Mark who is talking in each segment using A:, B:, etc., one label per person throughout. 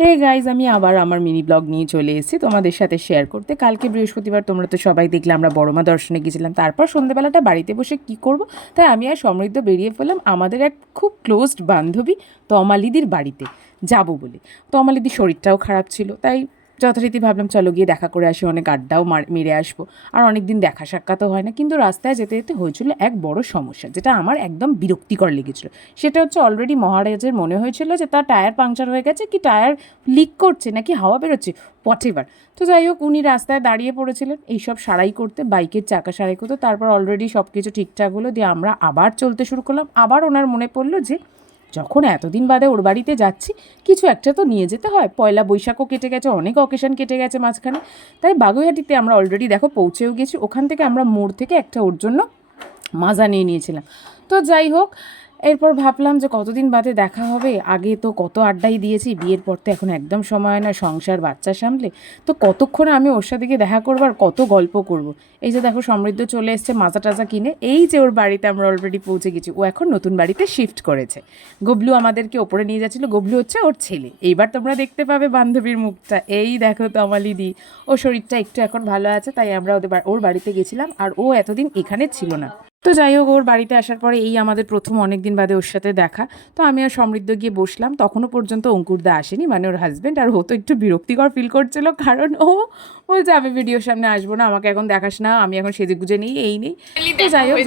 A: Hey guys আমি আবার আমার মিনি ব্লগ নিয়ে চলে এসেছি। তোমাদের সাথে শেয়ার করতে। কালকে বৃহস্পতিবার তোমরা তো সবাই দেখলে, আমরা বড়মা দর্শনে গেছিলাম। তারপর সন্ধেবেলাটা বাড়িতে বসে কি করব? তাই আমি আর সমৃদ্ধ বেরিয়ে পড়লাম আমাদের এক খুব ক্লোজড বান্ধবী, তমালিদির বাড়িতে। যাব বলে। তমালিদির শরীরটাও খারাপ ছিল, তাই যথারীতি ভাবলাম, চলো গিয়ে দেখা করে আসি, অনেক আড্ডাও মেরে আসব। আর অনেক দিন দেখা সাক্ষাৎও হয় না। কিন্তু রাস্তায় যেতে যেতে হয়েছিল এক বড় সমস্যা, যেটা আমার একদম বিরক্তিকর লেগেছিল। সেটা হচ্ছে অলরেডি মহারাজের মনে হয়েছিল যে, তার টায়ার পাংচার হয়ে গেছে, কি টায়ার লিক করছে, নাকি হাওয়া বেরোচ্ছে? পটেভার তো যাই হোক, উনি রাস্তায় দাঁড়িয়ে পড়েছিলেন। এইসব সারাই করতে, বাইকের চাকা সারাই করতে, তারপর অলরেডি সব কিছু ঠিকঠাক হলো। দিয়ে আমরা আবার চলতে শুরু করলাম। আবার ওনার মনে পড়ল যে যখন এতদিন বাদে ওর বাড়িতে যাচ্ছি, কিছু একটা তো নিয়ে যেতে হয়। পয়লা বৈশাখও কেটে গেছে, অনেক অকেশন কেটে গেছে মাঝখানে। তাই বাগুইহাটিতে আমরা অলরেডি দেখো পৌঁছেও গেছি। ওখান থেকে আমরা মোড় থেকে একটা ওর জন্য মাজা নিয়ে নিয়েছিলাম। তো যাই হোক এরপর ভাবলাম যে কতদিন বাদে দেখা হবে? আগে তো কত আড্ডাই দিয়েছি, বিয়ের পর তো এখন একদম সময় না, সংসার, বাচ্চা সামলে। তো কতক্ষণে আমি ওর সাথে গিয়ে দেখা করব আর কত গল্প করব। এই যে দেখো, সমৃদ্ধ চলে এসছে, মাজা টাজা কিনে। এই যে ওর বাড়িতে আমরা অলরেডি পৌঁছে গেছি, ও এখন নতুন বাড়িতে শিফট করেছে। গবলু আমাদেরকে ওপরে নিয়ে যাচ্ছিল, গবলু হচ্ছে ওর ছেলে। এইবার তোমরা দেখতে পাবে বান্ধবীর মুখটা। এই দেখো তমালি দি, ও শরীরটা একটু এখন ভালো আছে, তাই আমরা ওদের ওর বাড়িতে গেছিলাম, আর ও এতদিন এখানে ছিল না। তো যাই হোক ওর বাড়িতে আসার পরে এই আমাদের প্রথম অনেক দিন বাদে ওর সাথে দেখা। তো আমি আর সমৃদ্ধ গিয়ে বসলাম। তখনও পর্যন্ত অঙ্কুরদা আসেনি মানে ওর হাজব্যান্ড আর ও তো একটু বিরক্তিকর ফিল করছিল কারণ ও বলছে আমি ভিডিওর সামনে আসব না আমাকে এখন দেখাস না আমি এখন সেজে গুজে নেই এই নেই। তো যাই হোক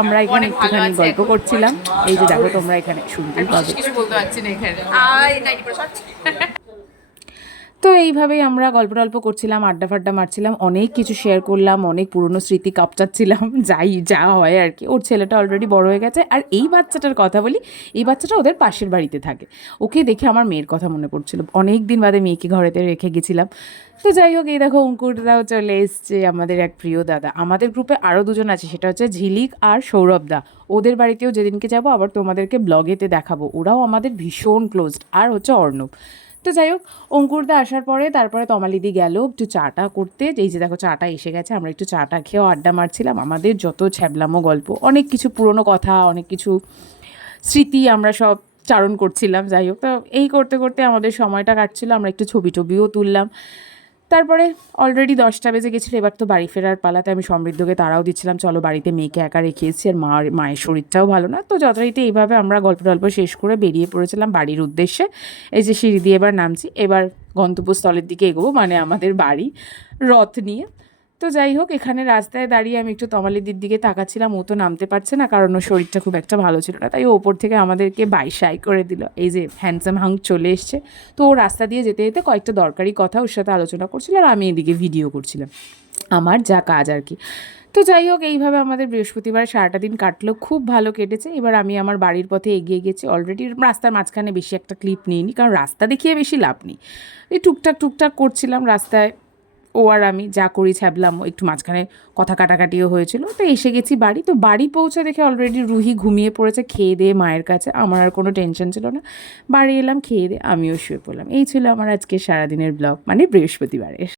A: আমরা এখানে একটুখানি গল্প করছিলাম। এই যে দেখো তোমরা এখানে শুনতেই পাবে।
B: কিছু বলতে পারছি না এখানে আই নাইটি পরে সব
A: তো এইভাবেই আমরা গল্প টল্প করছিলাম, আড্ডা ফাড্ডা মারছিলাম, অনেক কিছু শেয়ার করলাম, অনেক পুরনো স্মৃতি কাপচাচ্ছিলাম, যাই, যা হয় আর কি। ওর ছেলেটা অলরেডি বড় হয়ে গেছে আর এই বাচ্চাটার কথা বলি, এই বাচ্চাটা ওদের পাশের বাড়িতে থাকে। ওকে দেখে আমার মেয়ের কথা মনে পড়ছিল। অনেক দিন বাদে মেয়েকে ঘরেতে রেখে গেছিলাম। তো যাই হোক, এই দেখো অঙ্কুরদাও চলে এসছে, আমাদের এক প্রিয় দাদা। আমাদের গ্রুপে আরও দুজন আছে, সেটা হচ্ছে ঝিলিক আর সৌরভ দা। ওদের বাড়িতেও যেদিনকে যাব, আবার তোমাদেরকে ব্লগেতে দেখাবো। ওরাও আমাদের ভীষণ ক্লোজড আর হচ্ছে অর্ণব। তো যাই হোক, অঙ্কুরদা আসার পরে তারপরে তমালিদি গেল একটু চাটা করতে। এই যে দেখো চাটা এসে গেছে, আমরা একটু চাটা খেয়েও আড্ডা মারছিলাম। আমাদের যত ছ্যাবলামো গল্প, অনেক কিছু পুরনো কথা, অনেক কিছু স্মৃতি আমরা সব চারণ করছিলাম। যাই হোক, তো এই করতে করতে আমাদের সময়টা কাটছিল, আমরা একটু ছবি টবিও তুললাম। তারপরে অলরেডি দশটা বেজে গেছিল, এবার তো বাড়ি ফেরার পালাতে আমি সমৃদ্ধকে তারাও দিচ্ছিলাম, চলো বাড়িতে মেয়েকে একা রেখেছি আর মার, মায়ের শরীরটাও ভালো না। তো যথারীতি এইভাবে আমরা গল্প টল্প শেষ করে বেরিয়ে পড়েছিলাম বাড়ির উদ্দেশ্যে। এই যে সিঁড়ি দিয়ে এবার নামছি, এবার গন্তব্যস্থলের দিকে এগোবো মানে আমাদের বাড়ি রথ নিয়ে। তো যাই হোক, এখানে রাস্তায় দাঁড়িয়ে আমি একটু তমালিদির দিকে তাকাচ্ছিলাম। ও তো নামতে পারছে না, কারণ ওর শরীরটা খুব একটা ভালো ছিল না। তাই ওপর থেকে আমাদেরকে বাই সাই করে দিল। এই যে হ্যান্ডসাম হাং চলে এসছে। তো ও রাস্তা দিয়ে যেতে যেতে কয়েকটা দরকারি কথা ওর সাথে আলোচনা করছিল আর আমি এদিকে ভিডিও করছিলাম। আমার যা কাজ আর কি। তো যাই হোক, এইভাবে আমাদের বৃহস্পতিবার সারাটা দিন কাটলো। খুব ভালো কেটেছে। এবার আমি আমার বাড়ির পথে এগিয়ে গেছি। অলরেডি রাস্তার মাঝখানে বেশি একটা ক্লিপ নিইনি, কারণ রাস্তা দেখিয়ে বেশি লাভ নেই। এই টুকটাক টুকটাক করছিলাম রাস্তায়। ও আর আমি যা করি ছ্যাবলাম, একটু মাঝখানে কথা কাটাকাটিও হয়েছিল। তো এসে গেছি বাড়ি। তো বাড়ি পৌঁছে দেখে অলরেডি রুহি ঘুমিয়ে পড়েছে, খেয়ে দেয়ে মায়ের কাছে। আমার আর কোনো টেনশন ছিল না। বাড়ি এলাম, খেয়ে দিয়ে আমিও শুয়ে পড়লাম। এই ছিল আমার আজকে সারাদিনের ব্লগ মানে বৃহস্পতিবারের।